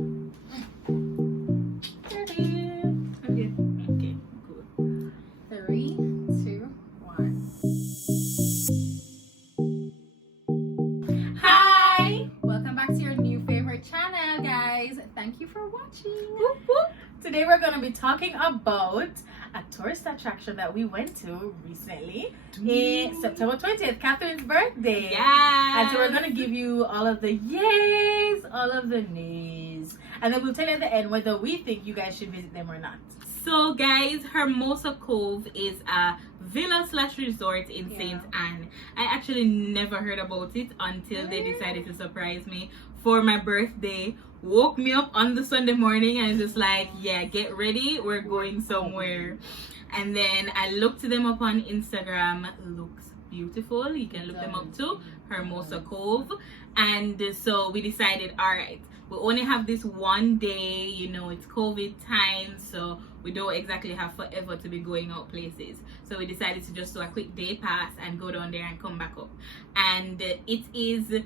Okay. Okay. Cool. 3, 2, 1. Hi! Welcome back to your new favorite channel, guys. Thank you for watching. Whoop, whoop. Today we're going to be talking about a tourist attraction that we went to recently in September 20th, Catherine's birthday. Yeah. And so we're going to give you all of the yays, all of the nays. And then we'll tell you at the end whether we think you guys should visit them or not. So guys, Hermosa Cove is a villa / resort in Yeah. St. Anne. I actually never heard about it until they decided to surprise me for my birthday. Woke me up on the Sunday morning and just like, yeah, get ready, we're going somewhere. And then I looked them up on Instagram. Looks beautiful. You can look them up too, Hermosa Cove. And so we decided, all right, we only have this one day, you know, it's COVID time, so we don't exactly have forever to be going out places. So we decided to just do a quick day pass and go down there and come back up. And it is,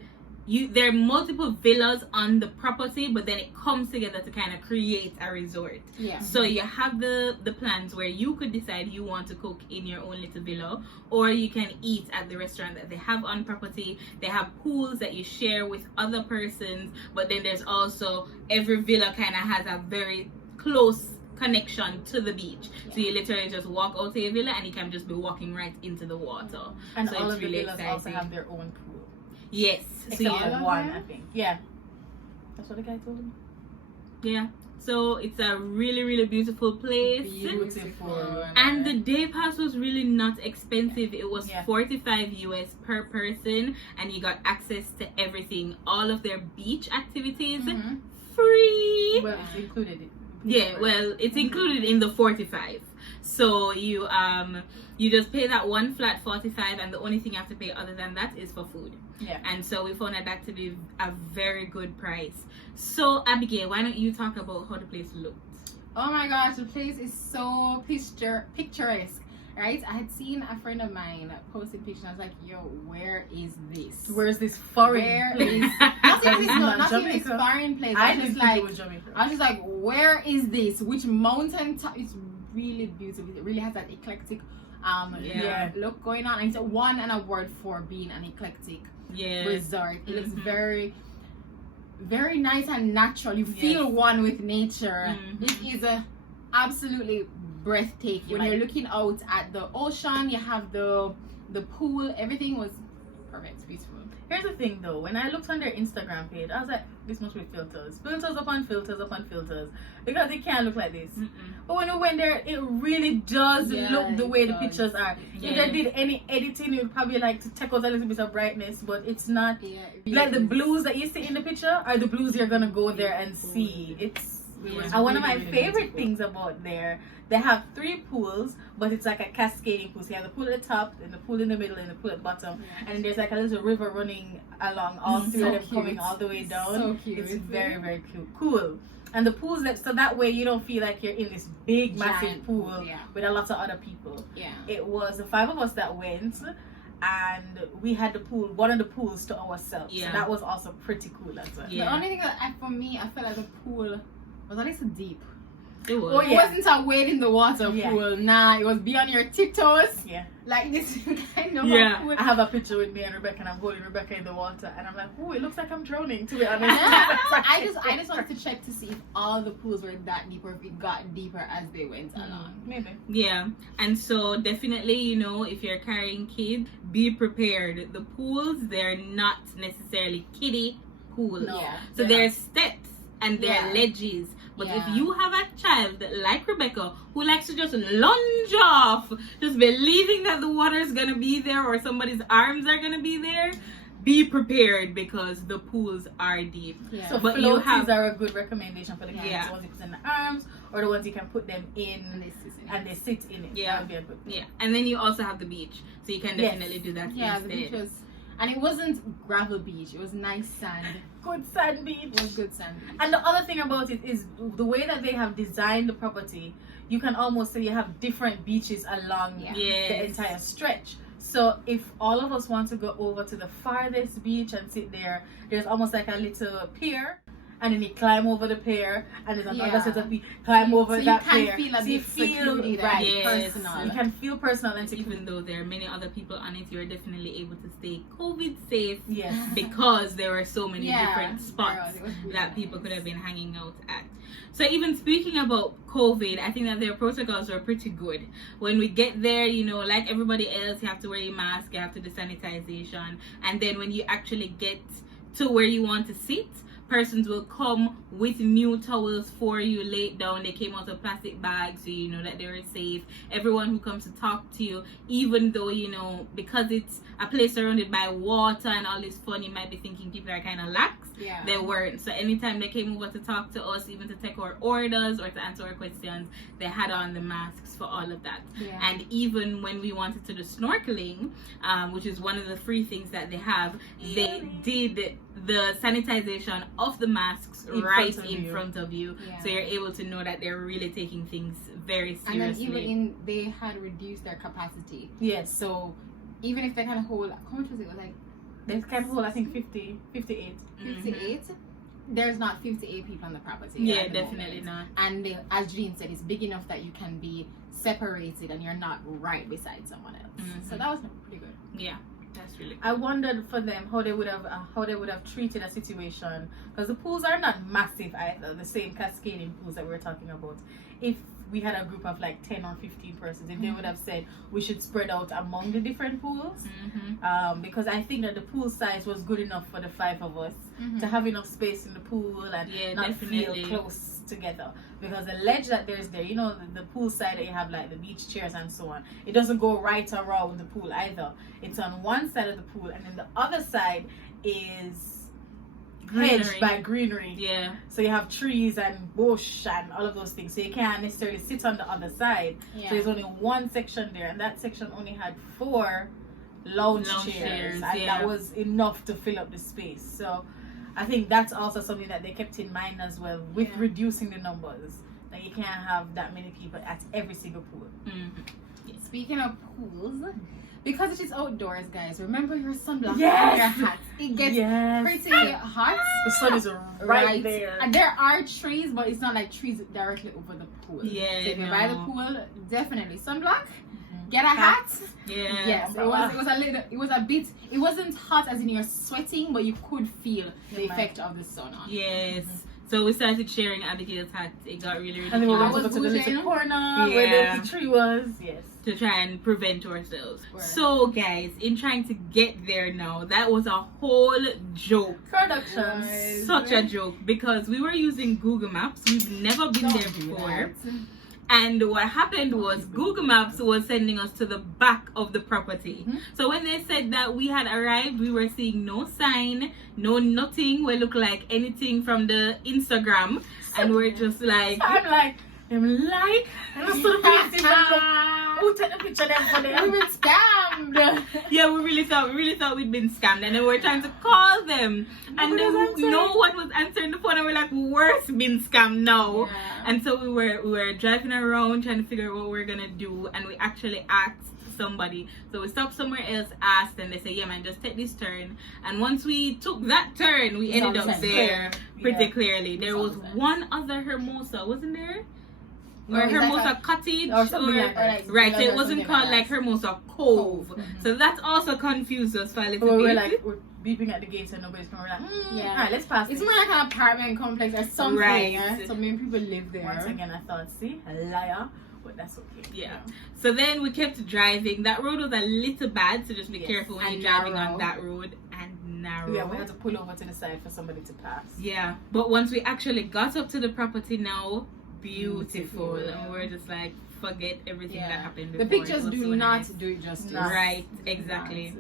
there are multiple villas on the property, but then it comes together to kind of create a resort. Yeah. So you have the plans where you could decide you want to cook in your own little villa, or you can eat at the restaurant that they have on property. They have pools that you share with other persons, but then there's also, every villa kind of has a very close connection to the beach. So you literally just walk out to your villa and you can just be walking right into the water. And so all it's of the really villas exciting. also have their own pool. Yes. Except So for you, one, I think. Yeah. That's what the guy told him. yeah. So it's a really beautiful place. Beautiful. And the day pass was really not expensive. It was Yeah. $45 US per person, and you got access to everything. All of their beach activities free. Well, it's included. Yeah, well, it's included in the 45. So you just pay that one flat 45, and the only thing you have to pay other than that is for food. Yeah. And so we found that to be a very good price. So Abigail, why don't you talk about how the place looked? Oh my gosh, the place is so picturesque, right? I had seen a friend of mine posting pictures, and I was like, yo, where is this? Where's this foreign Where place? is- not even this foreign place. I was just like, Jamaica. I was just like, where is this? Which mountain top? It's really beautiful. It really has that eclectic look going on. And it's won an award for being an eclectic resort. It looks very nice and natural. You feel one with nature. It is absolutely breathtaking. When you're looking out at the ocean, you have the pool. Everything was perfect, beautiful. Here's the thing though, when I looked on their Instagram page, I was like, this must be filters upon filters upon filters, because it can't look like this. But when we went there, it really does look the way the pictures are. If they did any editing, it would probably like to take out a little bit of brightness, but it's not like the blues that you see in the picture are the blues you're gonna go there and see. And one of my favorite things about there, they have 3 pools, but it's like a cascading pool. So you have the pool at the top, and the pool in the middle, and the pool at the bottom. And there's like a little river running along all 3 of them, coming all the way down. So cute. It's very cool. And the pools, so that way you don't feel like you're in this big, massive pool with a lot of other people. It was the 5 of us that went, and we had the pool, one of the pools to ourselves. So that was also pretty cool as well. The only thing that for me, I felt like the pool was a little deep. It was. Oh, it wasn't a wade in the water pool. Nah, it was be on your tiptoes. Like this kind of pool. I have a picture with me and Rebecca, and I'm holding Rebecca in the water, and I'm like, oh, it looks like I'm drowning, to be honest. I just wanted to check to see if all the pools were that deep, or if it got deeper as they went along. Maybe. Yeah. And so definitely, you know, if you're carrying kids, be prepared. The pools, they're not necessarily kiddie pools. No. So there's steps and there are ledges. But if you have a child like Rebecca who likes to just lunge off, just believing that the water is going to be there or somebody's arms are going to be there, be prepared, because the pools are deep. So but floaties are a good recommendation for the kids. The ones you put in the arms, or the ones you can put them in and they sit in it. And then you also have the beach, so you can definitely do that instead. The beach was, and it wasn't gravel beach, it was nice sand. Good sand beach. It was good sand beach. And the other thing about it is the way that they have designed the property, you can almost say you have different beaches along the entire stretch. So if all of us want to go over to the farthest beach and sit there, there's almost like a little pier, and then you climb over the pier, and there's another set of people climb over that pier. So you can feel feel right, personal. You can feel personal, and even though there are many other people on it, you're definitely able to stay COVID safe. Yes, because there were so many different spots that people could have been hanging out at. So even speaking about COVID, I think that their protocols were pretty good. When we get there, you know, like everybody else, you have to wear your mask, you have to do sanitization, and then when you actually get to where you want to sit, persons will come with new towels for you laid down. They came out of plastic bags, so you know that they were safe. Everyone who comes to talk to you, even though, you know, because it's a place surrounded by water and all this fun, you might be thinking people are kind of lax. They weren't. So anytime they came over to talk to us, even to take our orders or to answer our questions, they had on the masks for all of that. And even when we wanted to do snorkeling, which is one of the free things that they have, they did the sanitization of the masks right in front of you. So you're able to know that they're really taking things very seriously. And then even they had reduced their capacity. So even if they can hold, how much was it? Like, they can hold, I think, 58. 58? There's not 58 people on the property. Yeah, definitely not. And they, as Jean said, it's big enough that you can be separated and you're not right beside someone else. So that was pretty good. Yeah. That's really cool. I wondered for them how they would have treated a situation, because the pools are not massive either, the same cascading pools that we were talking about. If we had a group of like 10 or 15 persons, if they would have said we should spread out among the different pools, because I think that the pool size was good enough for the 5 of us to have enough space in the pool and not feel close together. Because the ledge that there's there, you know, the pool side that you have like the beach chairs and so on, it doesn't go right around the pool either. It's on one side of the pool, and then the other side is hedged by greenery. So you have trees and bush and all of those things, so you can't necessarily sit on the other side. So there's only one section there, and that section only had 4 lounge chairs, and that was enough to fill up the space. So I think that's also something that they kept in mind as well with reducing the numbers. That you can't have that many people at every single pool. Speaking of pools, because it is outdoors, guys, remember your sunblock and your hat. It gets pretty hot. The sun is right there. And there are trees, but it's not like trees directly over the pool. So if you buy the pool, definitely sunblock. Get a hat. Yes, it wasn't hot as in you're sweating, but you could feel the effect of the sun on you. So we started sharing Abigail's hat. It got really, really and then we cute. went to the little corner where the tree was. To try and prevent ourselves. So guys, in trying to get there now, that was a whole joke. Production. Such a joke, because we were using Google Maps. We've never been there before. And what happened was Google Maps was sending us to the back of the property. So when they said that we had arrived, we were seeing no sign, no nothing. We look like anything from the Instagram. And we're just like... Who took the picture then for them? We were scammed. Yeah, we really thought we'd been scammed, and then we were trying to call them, and then no one was answering the phone, and we're like, worse, been scammed now. And so we were driving around trying to figure out what we're gonna do, and we actually asked somebody. So we stopped somewhere else, asked, and they said, yeah man, just take this turn. And once we took that turn, we ended up there pretty clearly. There was one other Hermosa, wasn't there? Or Hermosa Cottage, or something like that. Right, so it wasn't called like Hermosa Cove. So that also confused us for a little bit. We're beeping at the gates and nobody's coming. We're like, alright, let's pass. It's more like an apartment complex or something. So many people live there. Once again, I thought, see, a liar, but that's okay. So then we kept driving. That road was a little bad, so just be careful when you're driving on that road. And narrow. Yeah, we had to pull over to the side for somebody to pass. Yeah, but once we actually got up to the property now, beautiful, and we're just like, forget everything that happened before. The pictures do not do it justice. Right, exactly.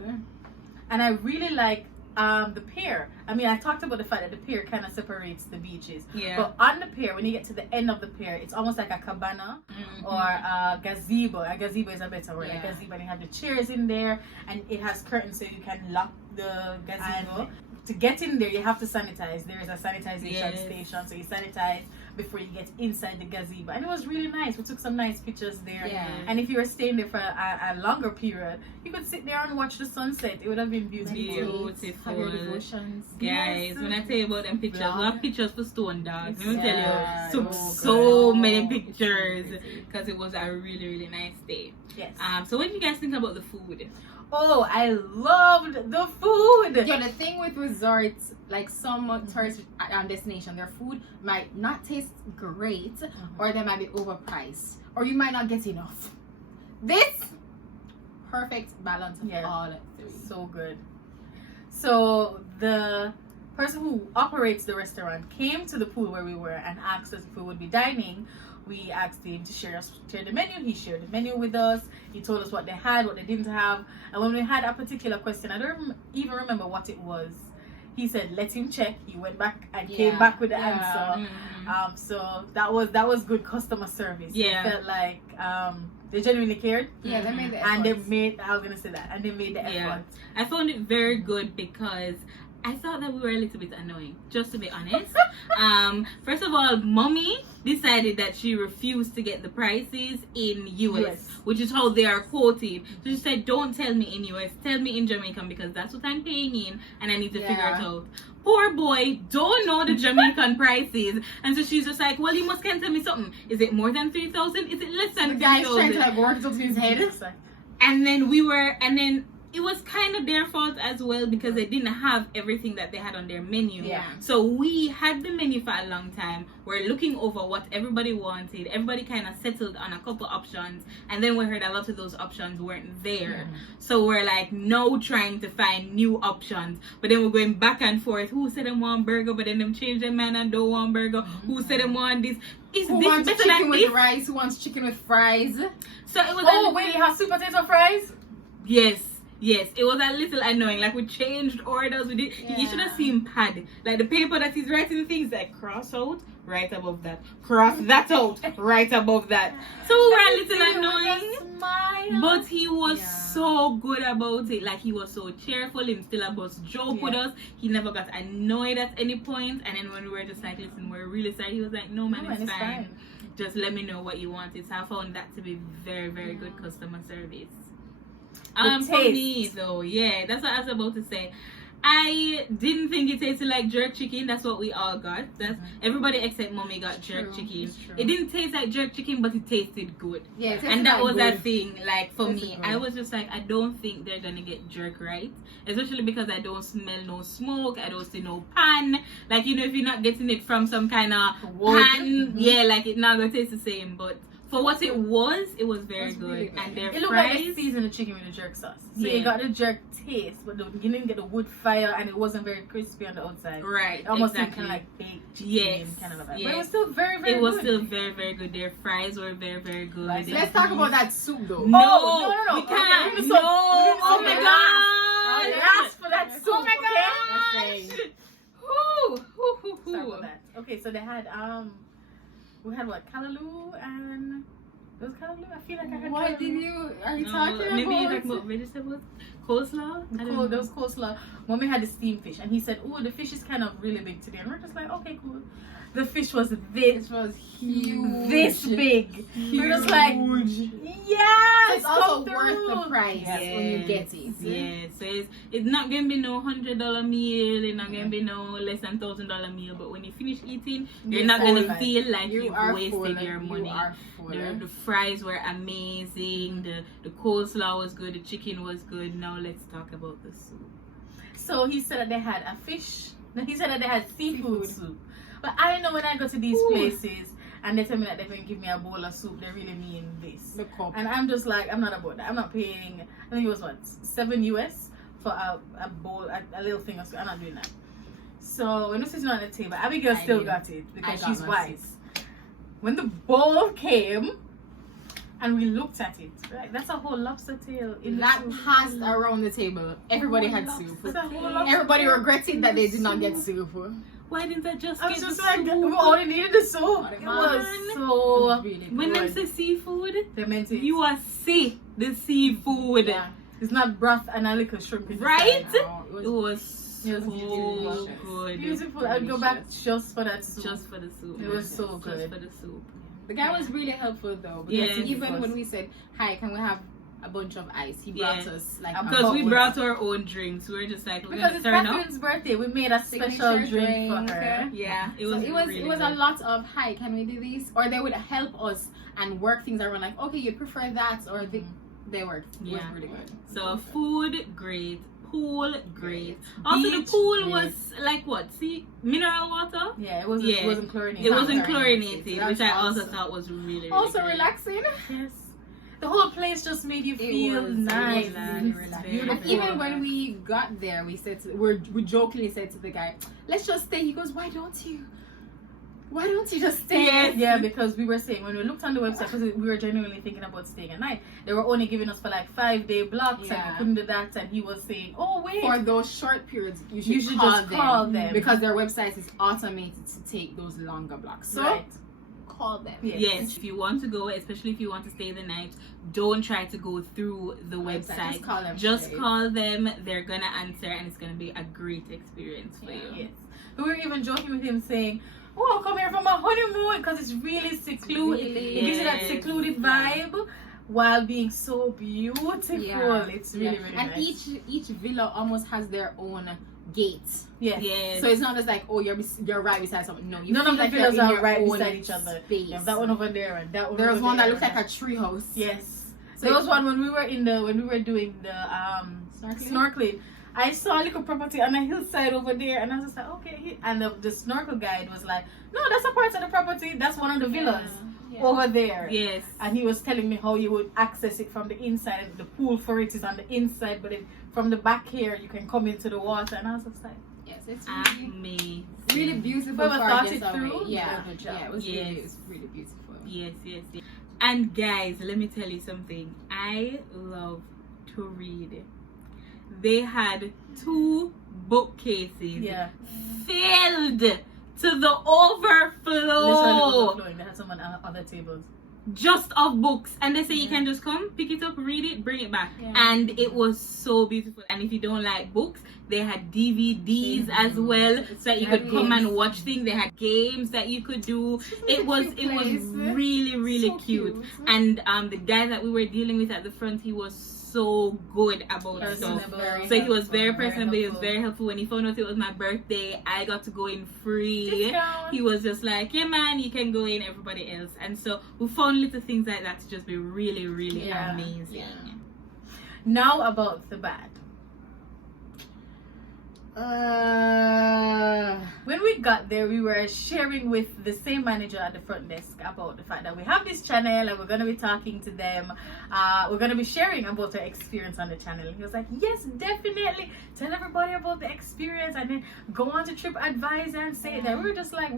And I really like the pier. I mean, I talked about the fact that the pier kind of separates the beaches. But on the pier, when you get to the end of the pier, it's almost like a cabana or a gazebo. A gazebo is a better word. A gazebo, and you have the chairs in there, and it has curtains so you can lock the gazebo. To get in there, you have to sanitize. There is a sanitization station, so you sanitize before you get inside the gazebo, and it was really nice. We took some nice pictures there. Yeah. And if you were staying there for a longer period, you could sit there and watch the sunset. It would have been beautiful. Have your devotions. Guys, when I tell you about them pictures, we have pictures for stone dogs. Let me tell Yeah. you, so many pictures because it was a really, really nice day. Yes. So what do you guys think about the food? Oh, I loved the food. Yeah, the thing with resorts, like some tourist destination, their food might not taste great, or they might be overpriced, or you might not get enough. This perfect balance of all three. So good. So the person who operates the restaurant came to the pool where we were and asked us if we would be dining. We asked him to share the menu. He shared the menu with us. He told us what they had, what they didn't have. And when we had a particular question, I don't even remember what it was. He said, "Let him check." He went back and came back with the answer. So that was good customer service. Yeah, it felt like they genuinely cared. Yeah, they made the effort. And they made. I was gonna say that. And they made the effort. I found it very good because I thought that we were a little bit annoying, just to be honest. First of all, Mommy decided that she refused to get the prices in US, which is how they are quoted. So she said, "Don't tell me in US, tell me in Jamaican because that's what I'm paying in and I need to figure it out." Poor boy don't know the Jamaican prices, and so she's just like, "Well, you must can tell me something. Is it more than 3,000? Is it less than 3,000?" The guy's trying to like work it up to his head. And then it was kind of their fault as well because they didn't have everything that they had on their menu. Yeah. So we had the menu for a long time. We're looking over what everybody wanted. Everybody kind of settled on a couple options, and then we heard a lot of those options weren't there. So we're like now trying to find new options. But then we're going back and forth. Who said they want burger, but then them change their mind and don't want burger? Who said they want this? Is Who this wants better chicken than with this? rice? Who wants chicken with fries? So it was. Oh wait, you have sweet potato fries? Yes, it was a little annoying. Like we changed orders. We did. You should have seen pad. Like the paper that he's writing the things like cross out right above that, cross that out right above that. So we were a little annoying. But he was so good about it. Like he was so cheerful. He still about joke with us. He never got annoyed at any point. And then when we were just like, "Listen, we're really sorry," he was like, "No man, it's fine. Just let me know what you wanted." So I found that to be very, very good customer service. For me though, that's what I was about to say. I didn't think it tasted like jerk chicken. That's what we all got. That's everybody except Mommy got jerk chicken. It didn't taste like jerk chicken, but it tasted good. Yeah, and that was a thing. Like for me, I was just like, I don't think they're gonna get jerk right, especially because I don't smell no smoke. I don't see no pan. Like if you're not getting it from some kind of pan, like it's not gonna taste the same. But for what it was very good. Really good. And their it looked fries, like they seasoned the chicken with the jerk sauce. So you got the jerk taste, but you didn't get the wood fire, and it wasn't very crispy on the outside. Right. It almost kind of like baked chicken, kind of like that. But it was still very, very good. It was still very, very good. Their fries were very, very good. Let's talk about that soup though. No, we can't. Okay. No. Oh my god. I asked for that soup. Oh my gosh. Sorry about that. Okay, so they had we had what, callaloo and was callaloo? I feel like I had What callaloo. are you talking about? Maybe you talking about vegetables? Coleslaw? There was coleslaw. Mommy had the steamed fish and he said, "Oh, the fish is kind of really big today." And we're just like, "Okay, cool." The fish was this. It was huge. This big. Huge. We're just like, yes! It's also worth the price when you get it. Yeah, so it's not gonna be no $100 meal, it's not gonna be no less than $1,000 meal, but when you finish eating, you're not gonna feel like you've wasted your money. The fries were amazing, the coleslaw was good, the chicken was good. Now let's talk about the soup. So he said that they had a fish. No, he said that they had seafood soup. But I know when I go to these places and they tell me that they're going to give me a bowl of soup, they really mean this. And I'm just like, I'm not about that. I'm not paying, I think it was what, $7 US for a bowl, a little thing of soup. I'm not doing that. So when this is not on the table, Abigail still got it because she's wise. When the bowl came and we looked at it, right, that's a whole lobster tail in that passed around the table. Everybody had soup. Everybody regretted that they did not get soup. Why didn't I just get the like, soup? we only needed the soup. It was so really when they say seafood, they meant it. You are see the seafood. Yeah. It's not broth and a little shrimp. Right? It was It was so good. Beautiful. I'd go back just for that soup. Just for the soup. It was so good. Just for the soup. The guy was really helpful though, because Yes, even when we said, "Hi, can we have a bunch of ice?" He brought us like because we brought our own drinks. We were just like, we're because gonna it's turn up. Catherine's birthday, we made a special drink for her. Yeah, it was a lot of, "Hi, can we do this?" Or they would help us and work things around, like, "Okay, you prefer that," or they were was really good. So food great, pool great. Also the pool was like what? See, mineral water. Yeah, it wasn't chlorinated. It wasn't chlorinated, which I also awesome. thought was really Also great. relaxing. Yes. The whole place just made you feel nice. And even when we got there, we said we jokingly said to the guy, "Let's just stay." He goes, "Why don't you? Why don't you just stay?" Yes. Yeah, because we were saying when we looked on the website, because we were genuinely thinking about staying at night. They were only giving us for like 5-day blocks, and we couldn't do that. And he was saying, "Oh wait, for those short periods, you should just call them because their website is automated to take those longer blocks." So call them. Yes, if you want to go, especially if you want to stay the night, don't try to go through the website. Just call them. Just call them. They're gonna answer, and it's gonna be a great experience for you. Yes. We were even joking with him saying, "Oh, I'll come here for my honeymoon," because it's really secluded. It gives you that secluded vibe while being so beautiful. It's really, really and nice. each villa almost has their own gate. Yes. So it's not just like, "Oh, you're right beside something." No, none of the villas are right beside each other. Space. You have that one over there and that one. There was over one there that looked like a tree house. Yes. So there was one when we were doing the snorkeling. I saw a little property on a hillside over there, and I was just like, okay. And the snorkel guide was like, "No, that's a part of the property. That's one of the villas over there." Yes. And he was telling me how you would access it from the inside. The pool for it is on the inside, but from the back here, you can come into the water. And I was just like, yes, it's amazing. Really beautiful. Whoever thought it through, yeah, good job. it was really beautiful. Yes. And guys, let me tell you something. I love to read. They had 2 bookcases filled to the overflow. Literally overflowing. They had some on other tables. Just of books, and they say you can just come pick it up, read it, bring it back, and it was so beautiful. And if you don't like books, they had DVDs as well, so that you could come and watch things. They had games that you could do. It was really so cute. And the guy that we were dealing with at the front, he was so good about stuff. So he was very personable. He was very helpful. When he found out it was my birthday, I got to go in free. Discount. He was just like, "Yeah, man, you can go in. Everybody else." And so we found little things like that to just be really amazing. Yeah. Now about the bad. When we got there, we were sharing with the same manager at the front desk about the fact that we have this channel and we're going to be talking to them. We're going to be sharing about our experience on the channel. And he was like, "Yes, definitely. Tell everybody about the experience and then go on to TripAdvisor and say that." We were just like,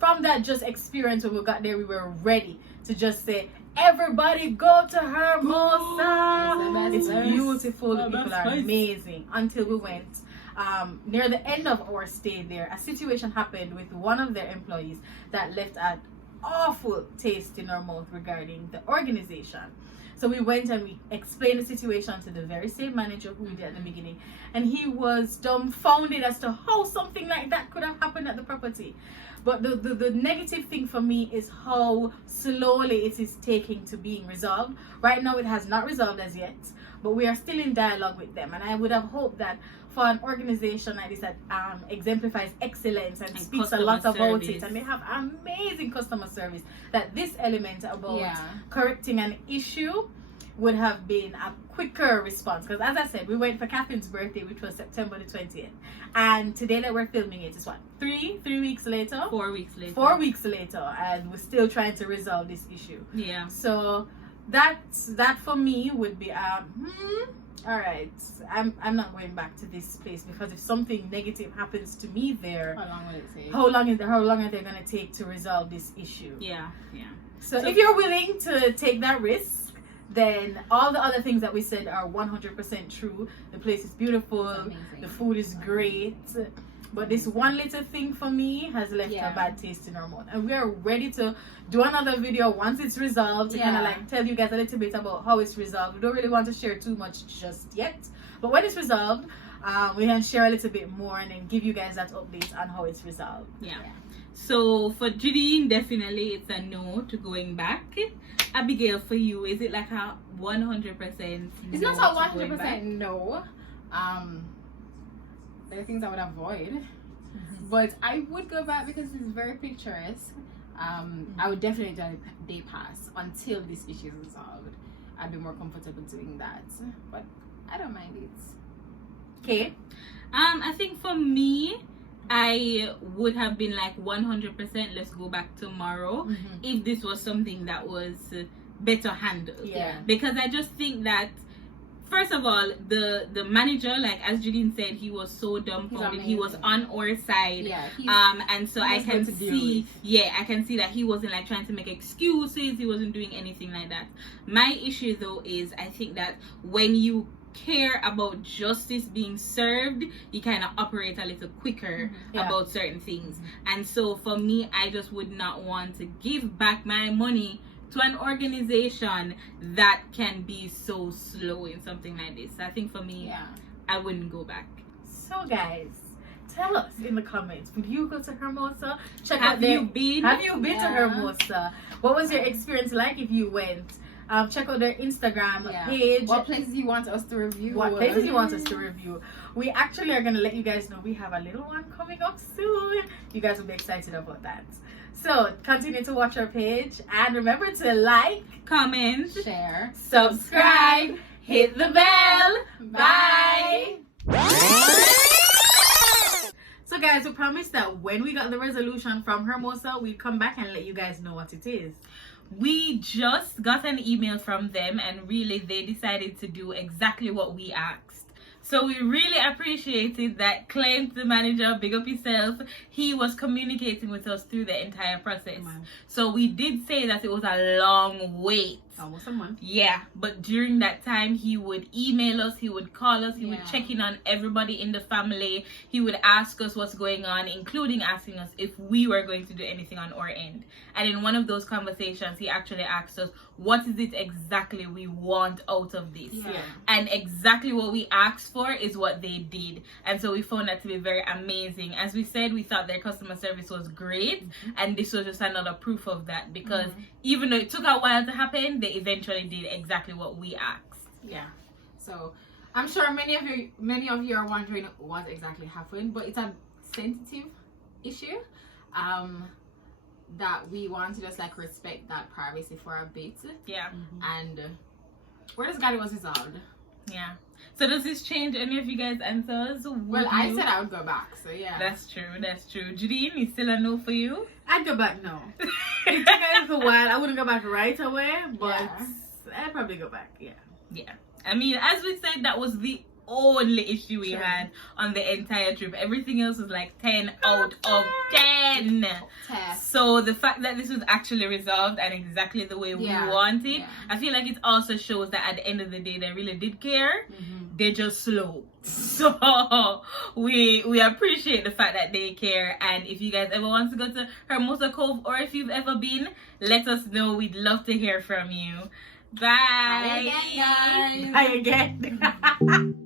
from that just experience when we got there, we were ready to just say, "Everybody go to Hermosa. It's beautiful. People are amazing." Until we went. Near the end of our stay there, a situation happened with one of their employees that left an awful taste in our mouth regarding the organization. So we went and we explained the situation to the very same manager who we did at the beginning, and he was dumbfounded as to how something like that could have happened at the property. But the negative thing for me is how slowly it is taking to being resolved. Right now it has not resolved as yet, but we are still in dialogue with them, and I would have hoped that for an organization like this that exemplifies excellence and speaks a lot about it, and they have amazing customer service, that this element about correcting an issue would have been a quicker response. Because as I said, we went for Catherine's birthday, which was September the 20th, and today that we're filming it is what, 3 weeks later? 4 weeks later. 4 weeks later, and we're still trying to resolve this issue. So that for me would be all right, I'm not going back to this place, because if something negative happens to me there, how long will it take? How long are they going to take to resolve this issue? So if you're willing to take that risk, then all the other things that we said are 100% true. The place is beautiful, the food is great, but this one little thing for me has left a bad taste in our mouth, and we are ready to do another video once it's resolved to kind of like tell you guys a little bit about how it's resolved. We don't really want to share too much just yet, but when it's resolved, we can share a little bit more and then give you guys that update on how it's resolved. Yeah. So for Judy, definitely it's a no to going back. Abigail, for you, is it like a 100%? It's no not a to going 100% back? no. There are things I would avoid, but I would go back because it's very picturesque. I would definitely do a day pass until this issue is resolved. I'd be more comfortable doing that, but I don't mind it. Okay. I think for me, I would have been like 100%. Let's go back tomorrow if this was something that was better handled. Yeah. Because I just think that, first of all, the manager, like as Judine said, he was so dumbfounded. He was on our side. Yeah. And so I can see, I can see that he wasn't like trying to make excuses. He wasn't doing anything like that. My issue though is I think that when you care about justice being served, you kind of operate a little quicker about certain things. And so for me, I just would not want to give back my money to an organization that can be so slow in something like this. I think for me, I wouldn't go back. So guys, tell us in the comments, would you go to Hermosa? Have you been to Hermosa? What was your experience like if you went? Check out their Instagram page. What places you want us to review? What places you want us to review? We actually are going to let you guys know we have a little one coming up soon. You guys will be excited about that. So continue to watch our page and remember to like, comment, share, subscribe, hit the bell. Bye. So guys, we promised that when we got the resolution from Hermosa, we'd come back and let you guys know what it is. We just got an email from them and really they decided to do exactly what we asked. So we really appreciated that Clint, the manager, big up yourself, he was communicating with us through the entire process. So we did say that it was a long wait. Almost a month. Yeah, but during that time he would email us, he would call us, he would check in on everybody in the family, he would ask us what's going on, including asking us if we were going to do anything on our end. And in one of those conversations he actually asked us, what is it exactly we want out of this? And exactly what we asked for is what they did. And so we found that to be very amazing. As we said, we thought their customer service was great, and this was just another proof of that, because even though it took a while to happen, they eventually did exactly what we asked. So I'm sure many of you are wondering what exactly happened, but it's a sensitive issue that we want to just like respect that privacy for a bit. And we're just glad it was resolved. So does this change any of you guys' answers? Well, I said I would go back, so That's true. Judine, is still a no for you? I'd go back, no. It took us a while. I wouldn't go back right away, but I'd probably go back, I mean, as we said, that was the only issue we had on the entire trip. Everything else was like 10 out of 10. So the fact that this was actually resolved and exactly the way we wanted, I feel like it also shows that at the end of the day they really did care. They're just slow. So we appreciate the fact that they care. And if you guys ever want to go to Hermosa Cove, or if you've ever been, let us know. We'd love to hear from you. Bye. Bye again, guys. Bye again.